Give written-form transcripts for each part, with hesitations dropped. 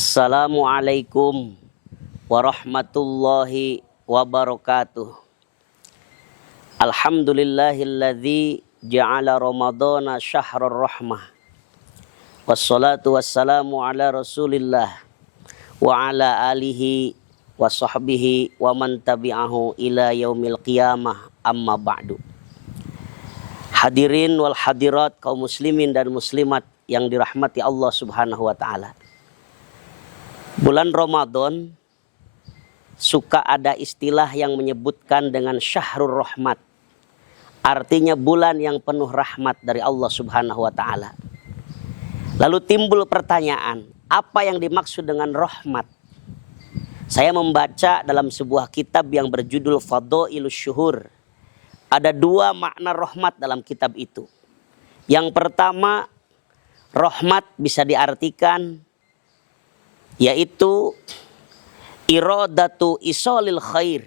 Assalamualaikum warahmatullahi wabarakatuh. Alhamdulillahilladzi ja'ala ramadhana syahrur rahmah. Wassalatu wassalamu ala rasulillah wa ala alihi wa sahbihi wa man tabi'ahu ila yaumil qiyamah, amma ba'du. Hadirin wal hadirat, kaum muslimin dan muslimat yang dirahmati Allah subhanahu wa ta'ala. Bulan Ramadan suka ada istilah yang menyebutkan dengan syahrul rahmat. Artinya bulan yang penuh rahmat dari Allah subhanahu wa ta'ala. Lalu timbul pertanyaan, apa yang dimaksud dengan rahmat? Saya membaca dalam sebuah kitab yang berjudul Fadhailus Syuhur. Ada dua makna rahmat dalam kitab itu. Yang pertama, rahmat bisa diartikan yaitu iradatu isolil khair,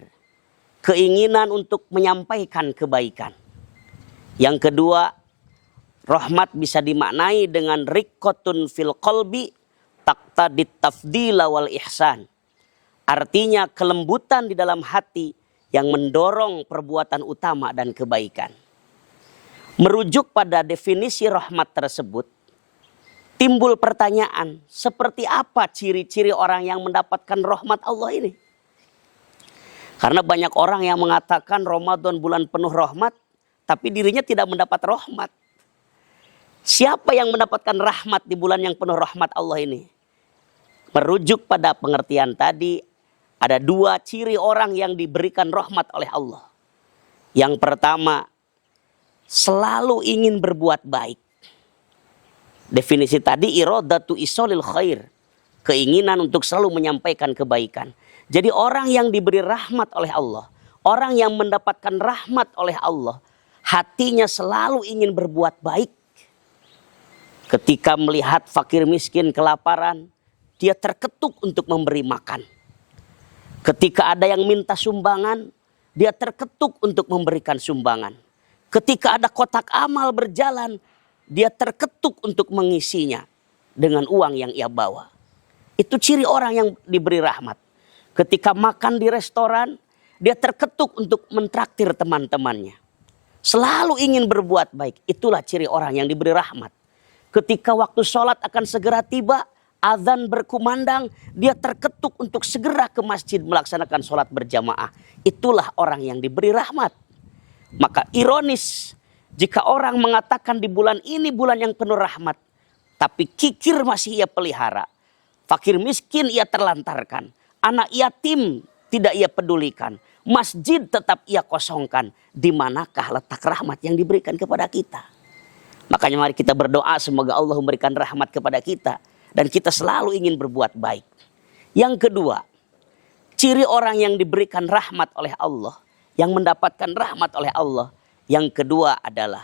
keinginan untuk menyampaikan kebaikan. Yang kedua, rahmat bisa dimaknai dengan riqqatun fil qalbi taqtadit tafdila wal ihsan. Artinya kelembutan di dalam hati yang mendorong perbuatan utama dan kebaikan. Merujuk pada definisi rahmat tersebut, timbul pertanyaan, seperti apa ciri-ciri orang yang mendapatkan rahmat Allah ini? Karena banyak orang yang mengatakan Ramadan bulan penuh rahmat, tapi dirinya tidak mendapat rahmat. Siapa yang mendapatkan rahmat di bulan yang penuh rahmat Allah ini? Merujuk pada pengertian tadi, ada dua ciri orang yang diberikan rahmat oleh Allah. Yang pertama, selalu ingin berbuat baik. Definisi tadi iradatu isolil khair, keinginan untuk selalu menyampaikan kebaikan. Jadi orang yang diberi rahmat oleh Allah, orang yang mendapatkan rahmat oleh Allah, hatinya selalu ingin berbuat baik. Ketika melihat fakir miskin kelaparan, dia terketuk untuk memberi makan. Ketika ada yang minta sumbangan, dia terketuk untuk memberikan sumbangan. Ketika ada kotak amal berjalan, dia terketuk untuk mengisinya dengan uang yang ia bawa. Itu ciri orang yang diberi rahmat. Ketika makan di restoran, dia terketuk untuk mentraktir teman-temannya. Selalu ingin berbuat baik. Itulah ciri orang yang diberi rahmat. Ketika waktu sholat akan segera tiba, azan berkumandang, dia terketuk untuk segera ke masjid melaksanakan sholat berjamaah. Itulah orang yang diberi rahmat. Maka ironis, jika orang mengatakan di bulan ini bulan yang penuh rahmat, tapi kikir masih ia pelihara, fakir miskin ia terlantarkan, anak yatim tidak ia pedulikan, masjid tetap ia kosongkan, di manakah letak rahmat yang diberikan kepada kita? Makanya mari kita berdoa semoga Allah memberikan rahmat kepada kita dan kita selalu ingin berbuat baik. Yang kedua, ciri orang yang diberikan rahmat oleh Allah, yang mendapatkan rahmat oleh Allah, yang kedua adalah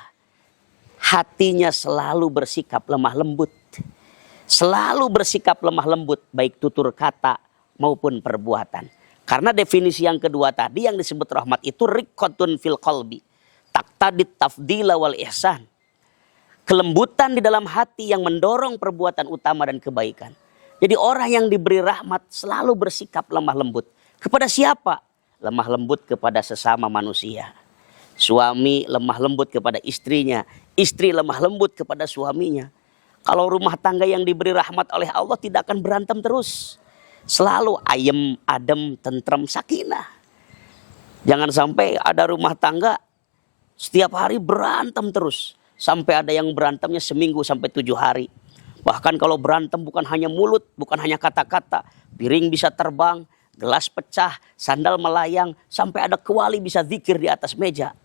hatinya selalu bersikap lemah lembut. Selalu bersikap lemah lembut baik tutur kata maupun perbuatan. Karena definisi yang kedua tadi yang disebut rahmat itu riqqatun fil qalbi taqtadit tafdila wal ihsan. Kelembutan di dalam hati yang mendorong perbuatan utama dan kebaikan. Jadi orang yang diberi rahmat selalu bersikap lemah lembut. Kepada siapa? Lemah lembut kepada sesama manusia. Suami lemah lembut kepada istrinya, istri lemah lembut kepada suaminya. Kalau rumah tangga yang diberi rahmat oleh Allah tidak akan berantem terus. Selalu ayem, adem, tentrem, sakinah. Jangan sampai ada rumah tangga setiap hari berantem terus. Sampai ada yang berantemnya seminggu sampai 7 hari. Bahkan kalau berantem bukan hanya mulut, bukan hanya kata-kata. Piring bisa terbang, gelas pecah, sandal melayang. Sampai ada kuali bisa zikir di atas meja.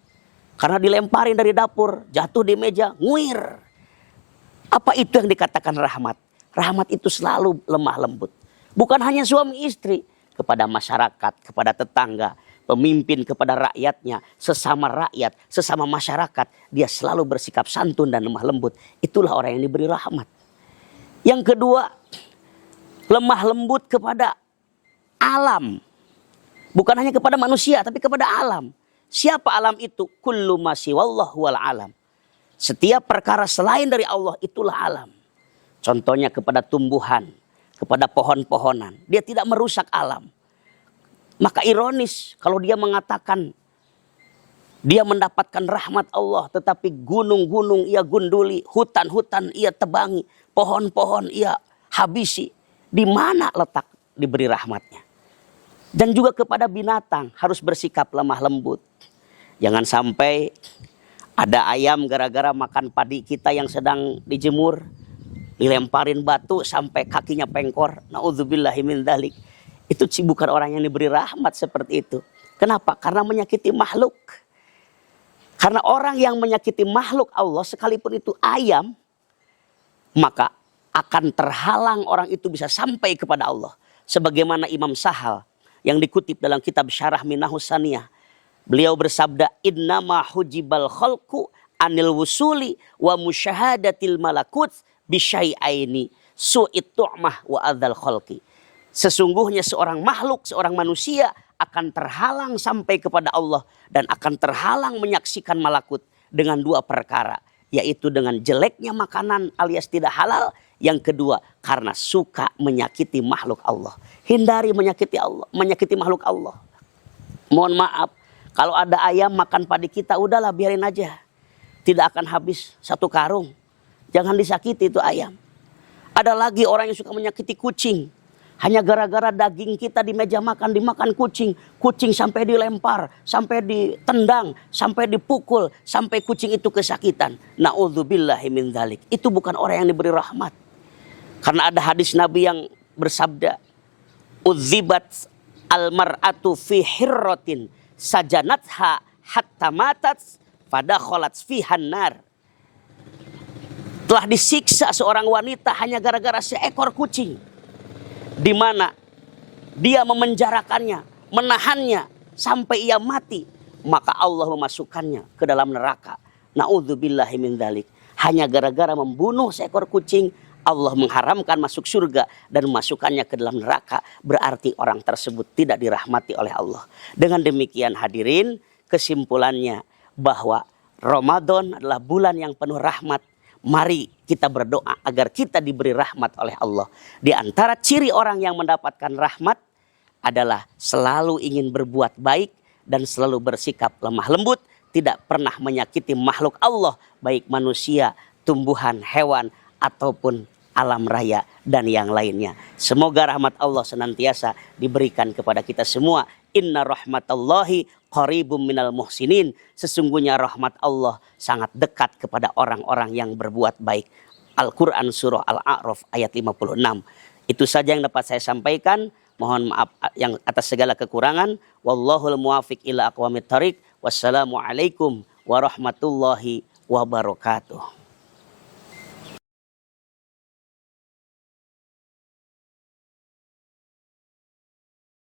Karena dilemparin dari dapur, jatuh di meja, nguir. Apa itu yang dikatakan rahmat? Rahmat itu selalu lemah lembut. Bukan hanya suami istri, kepada masyarakat, kepada tetangga, pemimpin kepada rakyatnya, sesama rakyat, sesama masyarakat. Dia selalu bersikap santun dan lemah lembut. Itulah orang yang diberi rahmat. Yang kedua, lemah lembut kepada alam. Bukan hanya kepada manusia, tapi kepada alam. Siapa alam itu? Kullu ma siwallahu wal alam. Setiap perkara selain dari Allah itulah alam. Contohnya kepada tumbuhan, kepada pohon-pohonan. Dia tidak merusak alam. Maka ironis kalau dia mengatakan dia mendapatkan rahmat Allah, tetapi gunung-gunung ia gunduli, hutan-hutan ia tebangi, pohon-pohon ia habisi. Di mana letak diberi rahmatnya? Dan juga kepada binatang harus bersikap lemah lembut. Jangan sampai ada ayam gara-gara makan padi kita yang sedang dijemur, dilemparin batu sampai kakinya pengkor. Na'udzubillahi min dzalik. Itu bukan orang yang diberi rahmat seperti itu. Kenapa? Karena menyakiti makhluk. Karena orang yang menyakiti makhluk Allah, sekalipun itu ayam, maka akan terhalang orang itu bisa sampai kepada Allah. Sebagaimana Imam Sahal yang dikutip dalam kitab Syarah Minahus Saniyah. Beliau bersabda, innama hujibal khalqu anil wusuli wa musyahadatil malakut bisyai'aini su'it tu'mah wa adzal khalqi. Sesungguhnya seorang makhluk, seorang manusia akan terhalang sampai kepada Allah dan akan terhalang menyaksikan malakut dengan dua perkara, yaitu dengan jeleknya makanan alias tidak halal. Yang kedua, karena suka menyakiti makhluk Allah. Hindari menyakiti Allah, menyakiti makhluk Allah. Mohon maaf, kalau ada ayam makan padi kita, udahlah biarin aja. Tidak akan habis satu karung. Jangan disakiti itu ayam. Ada lagi orang yang suka menyakiti kucing. Hanya gara-gara daging kita di meja makan dimakan kucing. Kucing sampai dilempar, sampai ditendang, sampai dipukul, sampai kucing itu kesakitan. Na'udzubillahi min dzalik. Itu bukan orang yang diberi rahmat. Karena ada hadis Nabi yang bersabda, udzibat almar'atu fi hirratin sajanatha hatta matat fadakhalat fihan nar. Telah disiksa seorang wanita hanya gara-gara seekor kucing, di mana dia memenjarakannya, menahannya sampai ia mati, maka Allah memasukkannya ke dalam neraka. Na'udzubillahi min dzalik. Hanya gara-gara membunuh seekor kucing, Allah mengharamkan masuk surga dan memasukkannya ke dalam neraka. Berarti orang tersebut tidak dirahmati oleh Allah. Dengan demikian hadirin, kesimpulannya bahwa Ramadan adalah bulan yang penuh rahmat. Mari kita berdoa agar kita diberi rahmat oleh Allah. Di antara ciri orang yang mendapatkan rahmat adalah selalu ingin berbuat baik dan selalu bersikap lemah lembut. Tidak pernah menyakiti makhluk Allah, baik manusia, tumbuhan, hewan, ataupun alam raya dan yang lainnya. Semoga rahmat Allah senantiasa diberikan kepada kita semua. Inna rahmatallahi qaribum minal muhsinin. Sesungguhnya rahmat Allah sangat dekat kepada orang-orang yang berbuat baik. Al-Quran surah Al-A'raf ayat 56. Itu saja yang dapat saya sampaikan. Mohon maaf yang atas segala kekurangan. Wallahul muwafiq ila aqwamit thariq. Wassalamualaikum warahmatullahi wabarakatuh.